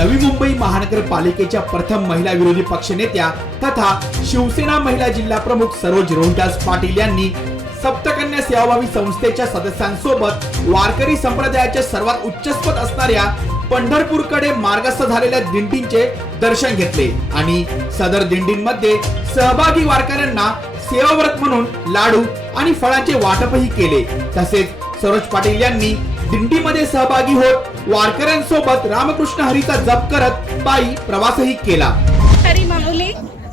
नवी मुंबई महानगरपालिकेच्या प्रथम महिला विरोधी पक्षनेत्या तथा शिवसेना महिला जिल्हा प्रमुख सरोज रोहिदास पाटील यांनी सप्तकन्या सेवाभावी संस्थेच्या सदस्यांसोबत वारकरी संप्रदायाच्या सर्वात उच्चस्पद असणाऱ्या पंढरपूरकडे मार्गस्थ झालेल्या दिंडींचे दर्शन घेतले आणि सदर दिंडींमध्ये सहभागी वारकऱ्यांना सेवाव्रत म्हणून लाडू आणि फळांचे वाटपही केले. तसेच सरोज पाटील यांनी दिंडीमध्ये सहभागी होत वारकऱ्यांसोबत रामकृष्ण हरीचा जप करत पायी प्रवासही केला हरी माऊली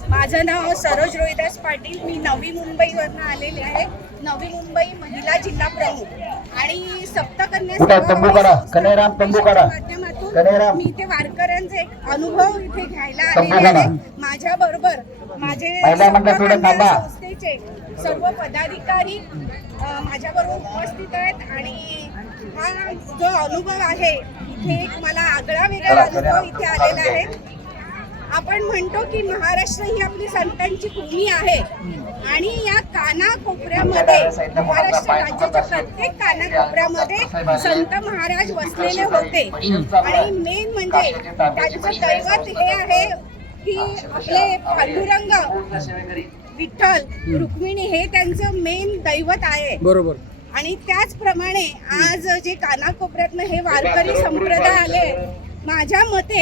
माझं नाव सरोज रोहिदास पाटील मी नवी मुंबईवरनं आलेले आहे नवी मुंबई महिला जिल्हा प्रमुख आणि सप्तकन्या तंबू. संस्थेच्या कन्हैराम, तंबू काढा. माध्यमातून. मी ते वारकऱ्यांचे एक अनुभव इथे घ्यायला आलेले. आहे माझ्या बरोबर माझे संस्थेचे सर्व पदाधिकारी माझ्या बरोबर उपस्थित आहेत आणि हा जो अनुभव आहे इथे एक मला आगळा वेगळा अनुभव इथे आलेला आहे. आपण म्हणतो की महाराष्ट्र ही आपली संतांची भूमी आहे आणि या काना कोपऱ्यामध्ये महाराष्ट्र राज्याच्या प्रत्येक काना कोपऱ्यामध्ये संत महाराज वसलेले होते. आणि मेन म्हणजे त्यांचं दैवत हे आहे की आपले पांडुरंग. विठ्ठल रुक्मिणी हे त्यांचं मेन दैवत आहे. बरोबर. आणि त्याचप्रमाणे आज जे कानाकोपऱ्यातनं हे वारकरी संप्रदाय आले माझ्या मते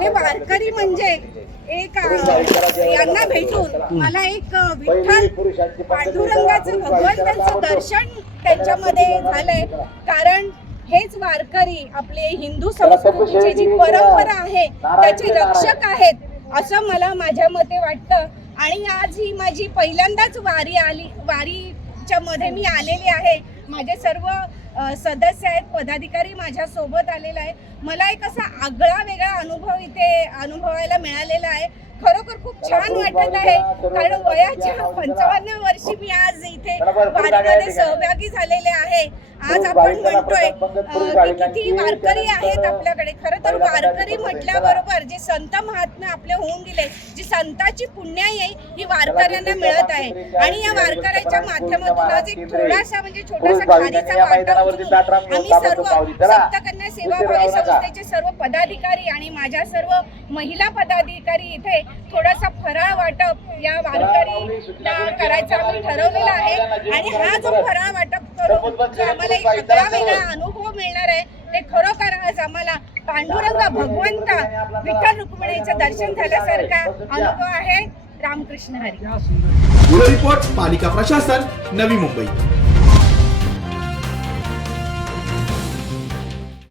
हे वारकरी म्हणजे एक यांना भेटून मला एक विठ्ठल पांडुरंगाचं भगवंतांचं दर्शन त्यांच्यामध्ये झालंय. कारण हेच वारकरी आपले हिंदू संस्कृतीची जी परंपरा आहे त्याचे रक्षक आहेत असं मला माझ्या मते वाटतं. आणि आज ही माझी पहिल्यांदाच वारी आली वारीच्या मध्ये मी आलेली आहे. माझे सर्व सदस्य आहेत पदाधिकारी माझ्या सोबत आलेला आहे मला एक असा आगळा वेगळा अनुभव इथे अनुभवायला मिळालेला आहे. खरोखर खूप छान वाटत आहे कारण वयाच्या पंचावन्न वर्षी मी आज इथे वारीमध्ये सहभागी झालेले आहे. आज आपण म्हणतोय किती वारकरी आहेत आपल्याकडे. खरं तर वारकरी म्हटल्याबरोबर जे संत महात्मे आपले होऊन गेले जी संताची पुण्याई ही वारकऱ्यांना मिळत आहे. आणि या वारकऱ्याच्या माध्यमातून आज एक थोडासा म्हणजे छोटासा खारीचा वाटा उचलून आम्ही सर्व सप्तकन्या सेवाभावी संस्थेचे सर्व पदाधिकारी आणि माझ्या सर्व महिला पदाधिकारी इथे थोडासा फराळ वाटप या वारकरीला करायचा आम्ही ठरवलेला आहे. आणि हा जो फराळ वाटप करून जो आम्हाला एक आगळा वेगळा अनुभव मिळणार आहे ते खरोखर आज आम्हाला पांडुरंग भगवंता विठ्ठल रुक्मिणीचं दर्शन झाल्यासारखा अनुभव आहे. रामकृष्ण हरी. रिपोर्ट पालिका प्रशासन नवी मुंबई.